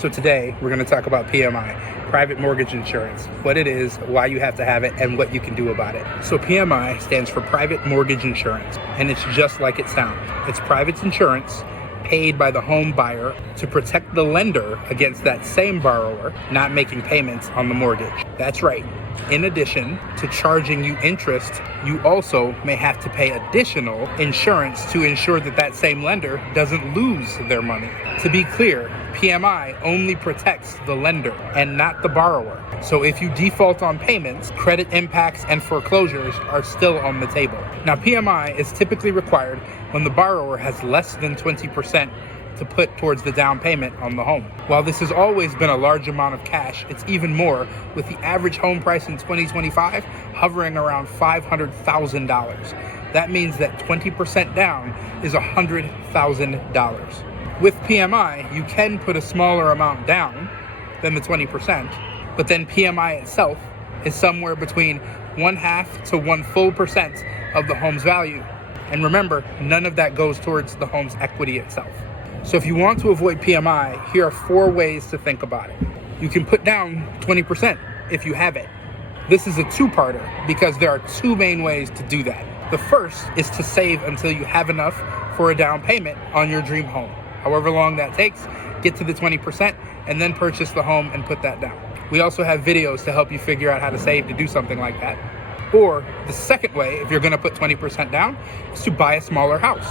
So today we're going to talk about PMI, private mortgage insurance, what it is, why you have to have it, and what you can do about it. So PMI stands for private mortgage insurance, and it's just like it sounds. It's private insurance paid by the home buyer to protect the lender against that same borrower not making payments on the mortgage. That's right. In addition to charging you interest, you also may have to pay additional insurance to ensure that that same lender doesn't lose their money. To be clear, PMI only protects the lender and not the borrower. So if you default on payments, credit impacts and foreclosures are still on the table. Now, PMI is typically required when the borrower has less than 20% to put towards the down payment on the home. While this has always been a large amount of cash, it's even more with the average home price in 2025 hovering around $500,000. That means that 20% down is $100,000. With PMI, you can put a smaller amount down than the 20%, but then PMI itself is somewhere between 1/2 to 1% of the home's value. And remember, none of that goes towards the home's equity itself. So if you want to avoid PMI, here are 4 ways to think about it. You can put down 20% if you have it. This is a two-parter because there are 2 main ways to do that. The first is to save until you have enough for a down payment on your dream home. However long that takes, get to the 20% and then purchase the home and put that down. We also have videos to help you figure out how to save to do something like that. Or the second way, if you're going to put 20% down, is to buy a smaller house.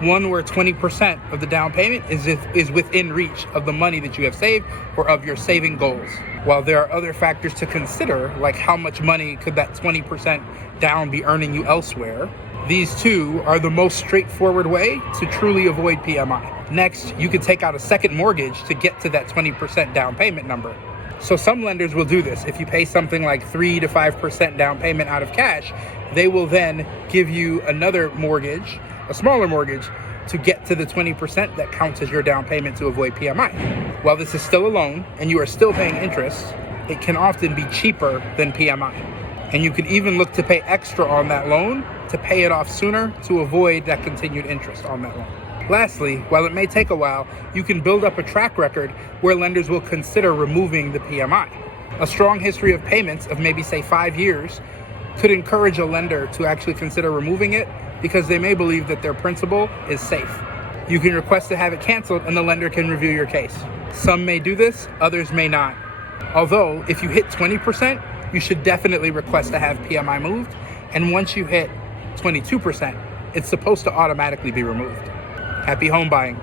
One where 20% of the down payment is within reach of the money that you have saved or of your saving goals. While there are other factors to consider, like how much money could that 20% down be earning you elsewhere, these 2 are the most straightforward way to truly avoid PMI. Next, you could take out a second mortgage to get to that 20% down payment number. So some lenders will do this. If you pay something like 3 to 5% down payment out of cash, they will then give you another mortgage, a smaller mortgage, to get to the 20% that counts as your down payment to avoid PMI. While this is still a loan and you are still paying interest, it can often be cheaper than PMI. And you can even look to pay extra on that loan to pay it off sooner to avoid that continued interest on that loan. Lastly, while it may take a while, you can build up a track record where lenders will consider removing the PMI. A strong history of payments of maybe say 5 years could encourage a lender to actually consider removing it because they may believe that their principal is safe. You can request to have it canceled and the lender can review your case. Some may do this, others may not. Although, if you hit 20%, you should definitely request to have PMI moved, and once you hit 22%, it's supposed to automatically be removed. Happy home buying.